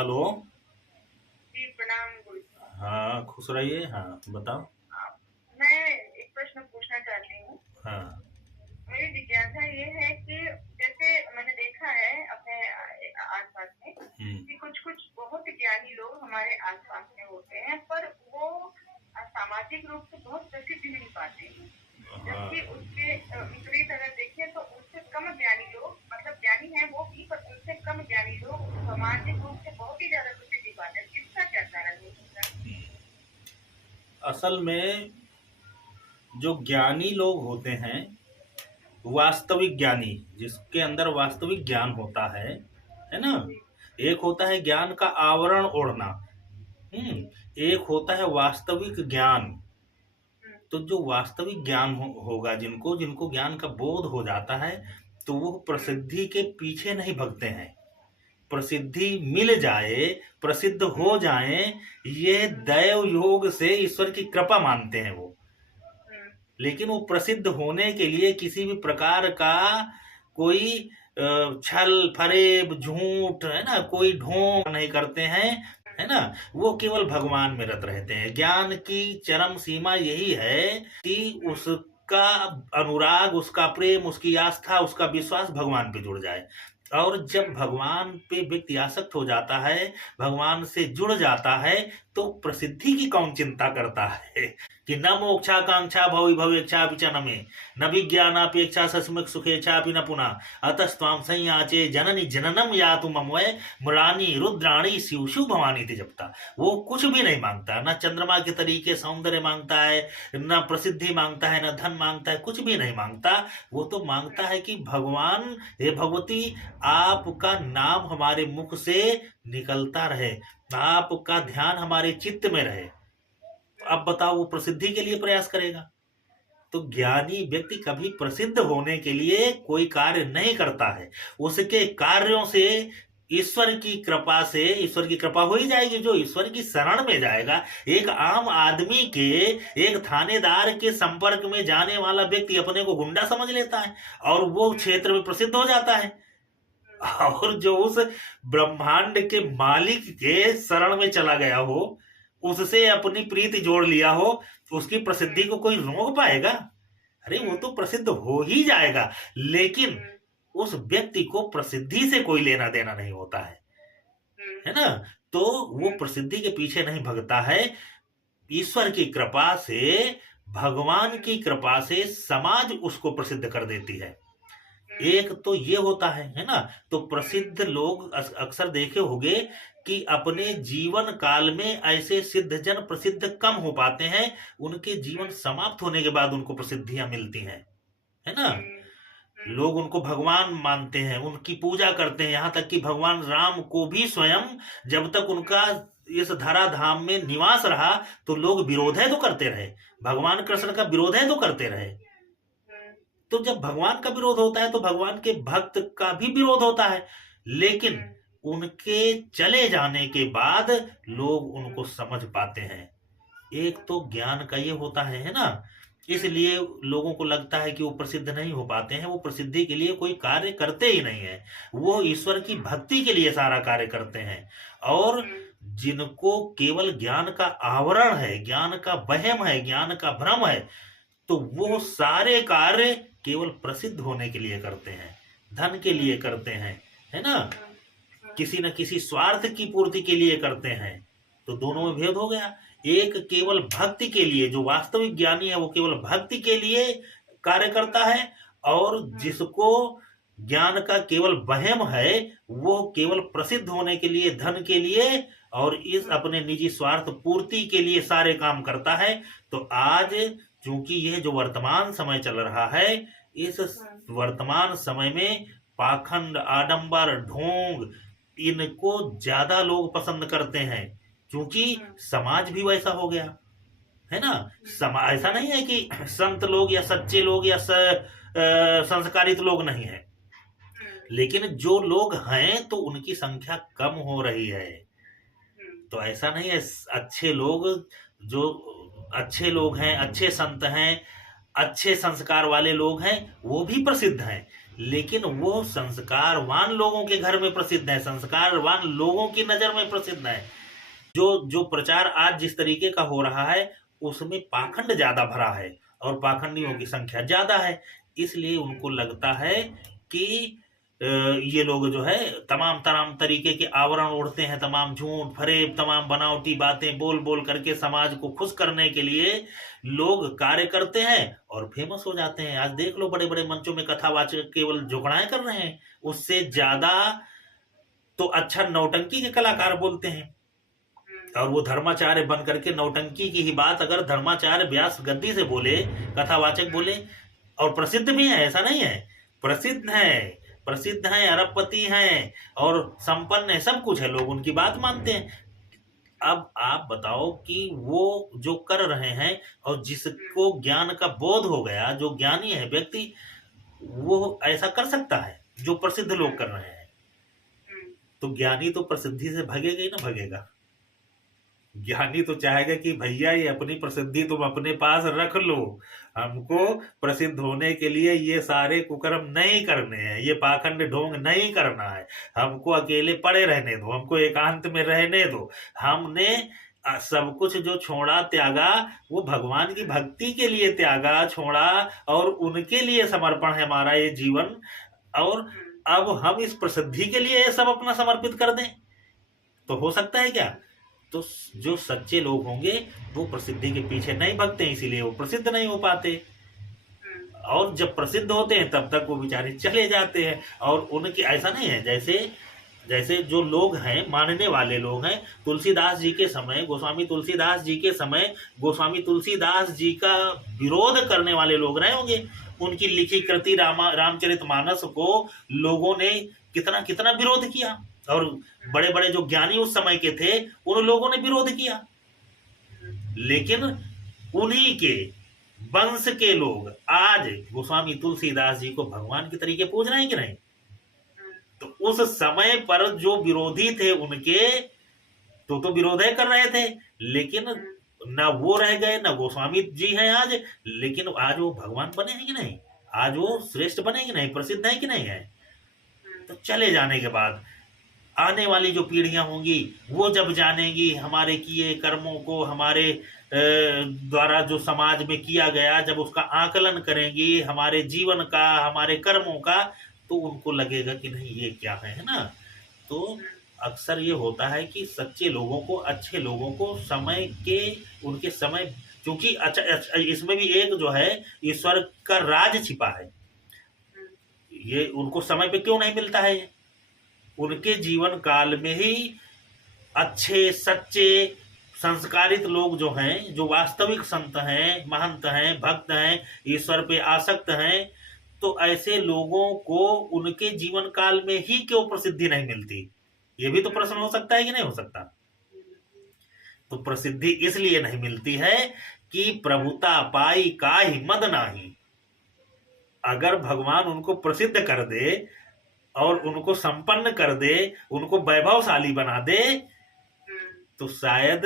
Hello. जी, प्रणाम गुरु। हाँ, खुश रहिए। हाँ, बताओ। आप मैं एक प्रश्न पूछना चाहती हूँ। हाँ। मेरी जिज्ञासा ये है कि जैसे मैंने देखा है अपने आस-पास में हम्म। कि कुछ-कुछ बहुत ज्ञानी लोग हमारे आस-पास में होते हैं, पर वो सामाजिक रूप से बहुत प्रसिद्ध नहीं पाते हैं। हाँ। जबकि उसके विपरीत अगर देखें तो उनसे कम ज्ञानी लोग, मतलब ज्ञानी हैं वो भी, पर उनसे कम ज्ञानी लोग सामाजिक रूप से बहुत ही ज़्यादा प्रसिद्धि पाते हैं। इसका क्या कारण हो सकता है? असल में जो ज्ञानी लोग होते हैं, वास्तविक ज्ञानी, जिसके अंदर वास्तविक ज्ञान होता है ना। जी। एक होता है ज्ञान का आवरण ओढ़ना। एक होता है वास्तविक ज्ञान। हुँ, तो जो वास्तविक ज्ञान होगा, जिनको जिनको ज्ञान का बोध हो जाता है, तो वो हुँ, प्रसिद्धि के पीछे नहीं भगते हैं। प्रसिद्धि मिल जाए, प्रसिद्ध हुँ, हो जाएं, ये हुँ, दैव योग से ईश्वर की कृपा मानते हैं वो। हुँ, लेकिन वो प्रसिद्ध होने के लिए किसी भी प्रकार का कोई छल फरेब झूठ, है ना, कोई ढोंग नहीं करते हैं, है ना। वो केवल भगवान में रत रहते हैं। ज्ञान की चरम सीमा यही है कि हुँ, उसका अनुराग, उसका प्रेम, उसकी आस्था, उसका विश्वास भगवान पे जुड़ जाए। और जब हुँ, भगवान पे व्यक्ति आसक्त हो जाता है, भगवान से जुड़ जाता है, तो प्रसिद्धि की कौन चिंता करता है कि न मोक्षाकांक्षा भवि भवेच्छा च न मे, न विज्ञानापेक्षा सस्मिक सुखेच्छापि न पुनः अतस्त्वां संयाचे जननी जननम यातु ममवय मृणानी रुद्राणी शिव शिव भवानी थी जपता। वो कुछ भी नहीं मांगता, न चंद्रमा के तरीके सौंदर्य मांगता है, न प्रसिद्धि मांगता है, न धन मांगता है, कुछ भी नहीं मांगता। वो तो मांगता है कि भगवान, हे भगवती, आपका नाम हमारे मुख से निकलता रहे, आपका ध्यान हमारे चित्त में रहे। अब बताओ, वो प्रसिद्धि के लिए प्रयास करेगा? तो ज्ञानी व्यक्ति कभी प्रसिद्ध होने के लिए कोई कार्य नहीं करता है। उसके कार्यों से ईश्वर की कृपा से, ईश्वर की कृपा हो ही जाएगी। जो ईश्वर की शरण में जाएगा, एक आम आदमी के, एक थानेदार के संपर्क में जाने वाला व्यक्ति अपने को गुंडा समझ लेता है और वो हुँ, क्षेत्र में प्रसिद्ध हो जाता है। और जो उस ब्रह्मांड के मालिक के शरण में चला गया हो, उससे अपनी प्रीति जोड़ लिया हो, तो उसकी प्रसिद्धि को कोई रोक पाएगा? अरे वो तो प्रसिद्ध हो ही जाएगा। लेकिन हुँ, उस व्यक्ति को प्रसिद्धि से कोई लेना देना नहीं होता हुँ, है ना। तो वो हुँ, प्रसिद्धि के पीछे नहीं भगता है। ईश्वर की कृपा से, भगवान हुँ, की कृपा से समाज उसको प्रसिद्ध कर देती है। हुँ, एक तो ये होता है ना। तो हुँ, प्रसिद्ध लोग अक्सर देखे होंगे कि अपने हुँ, जीवन काल में ऐसे सिद्ध जन प्रसिद्ध कम हो पाते हैं। उनके हुँ, जीवन समाप्त होने के बाद उनको प्रसिद्धियां मिलती हैं, है ना। हुँ, हुँ, लोग उनको भगवान मानते हैं, उनकी पूजा करते हैं, यहाँ तक कि भगवान राम को भी स्वयं, जब तक उनका इस धरा धाम में निवास रहा, तो लोग विरोध है तो करते रहे, भगवान कृष्ण का विरोध है तो करते रहे। तो जब भगवान का विरोध होता है तो भगवान के भक्त का भी विरोध होता है। लेकिन उनके चले जाने के बाद लोग उनको समझ पाते हैं। एक तो ज्ञान का ये होता है ना। इसलिए लोगों को लगता है कि वो प्रसिद्ध नहीं हो पाते हैं। वो प्रसिद्धि के लिए कोई कार्य करते ही नहीं है, वो ईश्वर की भक्ति के लिए सारा कार्य करते हैं। और जिनको केवल ज्ञान का आवरण है, ज्ञान का वहम है, ज्ञान का भ्रम है, तो वो सारे कार्य केवल प्रसिद्ध होने के लिए करते हैं, धन के लिए करते हैं, है ना। किसी न किसी स्वार्थ की पूर्ति के लिए करते हैं। तो दोनों में भेद हो गया। एक केवल भक्ति के लिए, जो वास्तविक ज्ञानी है वो केवल भक्ति के लिए कार्य करता है, और जिसको ज्ञान का केवल वहम है, वो केवल प्रसिद्ध होने के लिए, धन के लिए और इस अपने निजी स्वार्थ पूर्ति के लिए सारे काम करता है। तो आज चूंकि यह जो वर्तमान समय चल रहा है, इस वर्तमान समय में पाखंड, आडंबर, ढोंग, इनको ज्यादा लोग पसंद करते हैं, क्योंकि समाज भी वैसा हो गया, है ना। ऐसा नहीं है कि संत लोग या सच्चे लोग या संस्कारित लोग नहीं है, लेकिन जो लोग हैं तो उनकी संख्या कम हो रही है। तो ऐसा नहीं है, अच्छे लोग, जो अच्छे लोग हैं, अच्छे संत हैं, अच्छे संस्कार वाले लोग हैं, वो भी प्रसिद्ध हैं। लेकिन वो संस्कारवान लोगों के घर में प्रसिद्ध है, संस्कारवान लोगों की नजर में प्रसिद्ध है। जो जो प्रचार आज जिस तरीके का हो रहा है उसमें पाखंड ज्यादा भरा है और पाखंडियों की संख्या ज्यादा है। इसलिए उनको लगता है कि ये लोग जो है तमाम तमाम तरीके के आवरण ओढ़ते हैं, तमाम झूठ फरेब, तमाम बनावटी बातें बोल बोल करके समाज को खुश करने के लिए लोग कार्य करते हैं और फेमस हो जाते हैं। आज देख लो बड़े बड़े मंचों में कथावाचक केवल झोंकड़ाएं कर रहे हैं, उससे ज्यादा तो अच्छा नौटंकी के कलाकार बोलते हैं। और वो धर्माचार्य बन करके नौटंकी की ही बात अगर धर्माचार्य व्यास गद्दी से बोले, कथावाचक बोले, और प्रसिद्ध भी है, ऐसा नहीं है, प्रसिद्ध है, प्रसिद्ध है, अरबपति हैं और संपन्न है, सब कुछ है, लोग उनकी बात मानते हैं। अब आप बताओ कि वो जो कर रहे हैं और जिसको ज्ञान का बोध हो गया, जो ज्ञानी है व्यक्ति, वो ऐसा कर सकता है जो प्रसिद्ध लोग कर रहे हैं? तो ज्ञानी तो प्रसिद्धि से भगेगा ही ना भगेगा। ज्ञानी तो चाहेगा कि भैया ये अपनी प्रसिद्धि तुम अपने पास रख लो, हमको प्रसिद्ध होने के लिए ये सारे कुकर्म नहीं करने हैं, ये पाखंड ढोंग नहीं करना है, हमको अकेले पड़े रहने दो, हमको एकांत में रहने दो। हमने सब कुछ जो छोड़ा त्यागा वो भगवान की भक्ति के लिए त्यागा छोड़ा और उनके लिए समर्पण है हमारा ये जीवन। और अब हम इस प्रसिद्धि के लिए ये सब अपना समर्पित कर दें तो हो सकता है क्या? तो जो सच्चे लोग होंगे वो प्रसिद्धि के पीछे नहीं भगते, इसीलिए वो प्रसिद्ध नहीं हो पाते। और जब प्रसिद्ध होते हैं तब तक वो बेचारे चले जाते हैं। और उनकी ऐसा नहीं है, जैसे जैसे जो लोग हैं, मानने वाले लोग हैं, तुलसीदास जी के समय, गोस्वामी तुलसीदास जी के समय, गोस्वामी तुलसीदास जी का विरोध करने वाले लोग रहे होंगे। उनकी लिखी कृति रामचरितमानस को लोगों ने कितना कितना विरोध किया और बड़े बड़े जो ज्ञानी उस समय के थे उन लोगों ने विरोध किया। लेकिन उन्हीं के वंश के लोग आज गोस्वामी तुलसीदास जी को भगवान के तरीके पूज रहे हैं कि नहीं? तो उस समय पर जो विरोधी थे उनके तो विरोध कर रहे थे, लेकिन ना वो रह गए ना गोस्वामी जी हैं आज, लेकिन आज वो भगवान बने हैं कि नहीं? आज वो श्रेष्ठ बने कि नहीं? प्रसिद्ध है कि नहीं है? तो चले जाने के बाद आने वाली जो पीढ़ियां होंगी वो जब जानेंगी हमारे किए कर्मों को, हमारे द्वारा जो समाज में किया गया, जब उसका आकलन करेंगी हमारे जीवन का, हमारे कर्मों का, तो उनको लगेगा कि नहीं ये क्या है ना। तो अक्सर ये होता है कि सच्चे लोगों को, अच्छे लोगों को समय के, उनके समय, क्योंकि अच्छा इसमें भी एक जो है ईश्वर का राज छिपा है। ये उनको समय पे क्यों नहीं मिलता है? उनके जीवन काल में ही अच्छे सच्चे संस्कारित लोग जो हैं, जो वास्तविक संत हैं, महंत हैं, भक्त हैं, ईश्वर पे आसक्त हैं, तो ऐसे लोगों को उनके जीवन काल में ही क्यों प्रसिद्धि नहीं मिलती? ये भी तो प्रश्न हो सकता है कि नहीं हो सकता? तो प्रसिद्धि इसलिए नहीं मिलती है कि प्रभुता पाई काहि मद नाही। अगर भगवान उनको प्रसिद्ध कर दे और उनको संपन्न कर दे, उनको वैभवशाली बना दे, तो शायद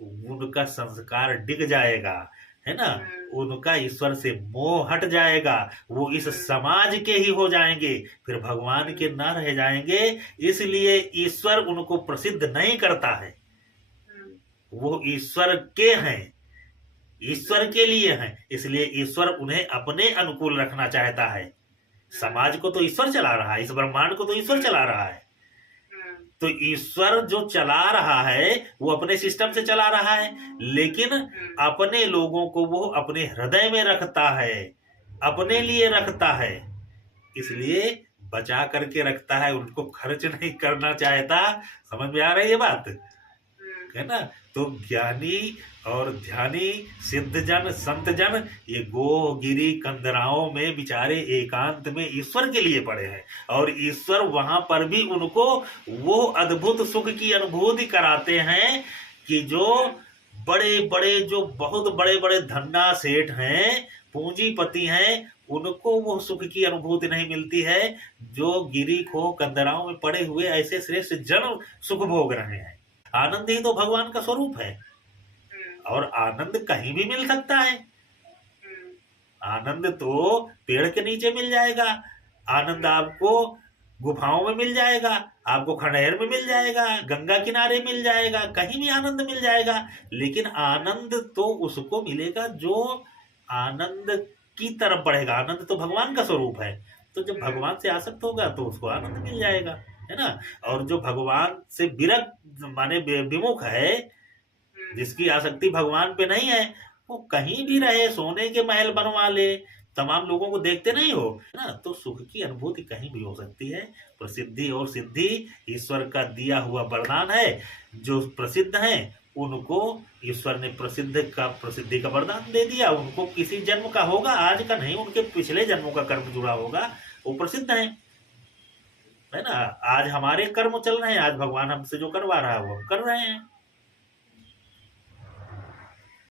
उनका संस्कार डिग जाएगा, है ना, उनका ईश्वर से मोह हट जाएगा, वो इस समाज के ही हो जाएंगे, फिर भगवान के न रह जाएंगे। इसलिए ईश्वर उनको प्रसिद्ध नहीं करता है, वो ईश्वर के हैं, ईश्वर के लिए हैं, इसलिए ईश्वर उन्हें अपने अनुकूल रखना चाहता है। समाज को तो ईश्वर चला रहा है, इस ब्रह्मांड को तो ईश्वर चला रहा है। तो ईश्वर जो चला रहा है वो अपने सिस्टम से चला रहा है, लेकिन अपने लोगों को वो अपने हृदय में रखता है, अपने लिए रखता है, इसलिए बचा करके रखता है, उनको खर्च नहीं करना चाहता। समझ में आ रही है बात, है ना? तो ज्ञानी और ध्यानी, सिद्धजन, संतजन, ये गो गिरी कंदराओं में बेचारे एकांत में ईश्वर के लिए पड़े हैं, और ईश्वर वहां पर भी उनको वो अद्भुत सुख की अनुभूति कराते हैं कि जो बड़े बड़े, जो बहुत बड़े बड़े धन्ना सेठ हैं, पूंजीपति हैं, उनको वो सुख की अनुभूति नहीं मिलती है जो गिरी खो कंदराओं में पड़े हुए ऐसे श्रेष्ठ जन सुख भोग रहे हैं। आनंद ही तो भगवान का स्वरूप है, और आनंद कहीं भी मिल सकता है। आनंद तो पेड़ के नीचे मिल जाएगा, आनंद आपको गुफाओं में मिल जाएगा, आपको खंडहर में मिल जाएगा, गंगा किनारे मिल जाएगा, कहीं भी आनंद मिल जाएगा। लेकिन आनंद तो उसको मिलेगा जो आनंद की तरफ बढ़ेगा। आनंद तो भगवान का स्वरूप है, तो जब भगवान से आसक्त होगा तो उसको आनंद मिल जाएगा, है ना। और जो भगवान से विरक्त माने विमुख है, जिसकी आसक्ति भगवान पे नहीं है, वो कहीं भी रहे, सोने के महल बनवा ले, तमाम लोगों को देखते नहीं हो, है ना, तो सुख की अनुभूति कहीं भी हो सकती है। प्रसिद्धि और सिद्धि ईश्वर का दिया हुआ वरदान है। जो प्रसिद्ध हैं उनको ईश्वर ने प्रसिद्धि का वरदान दे दिया। उनको किसी जन्म का होगा, आज का नहीं, उनके पिछले जन्मों का कर्म जुड़ा होगा, वो प्रसिद्ध है ना। आज हमारे कर्म चल रहे हैं, आज भगवान हमसे जो करवा रहा है वो हम कर रहे हैं।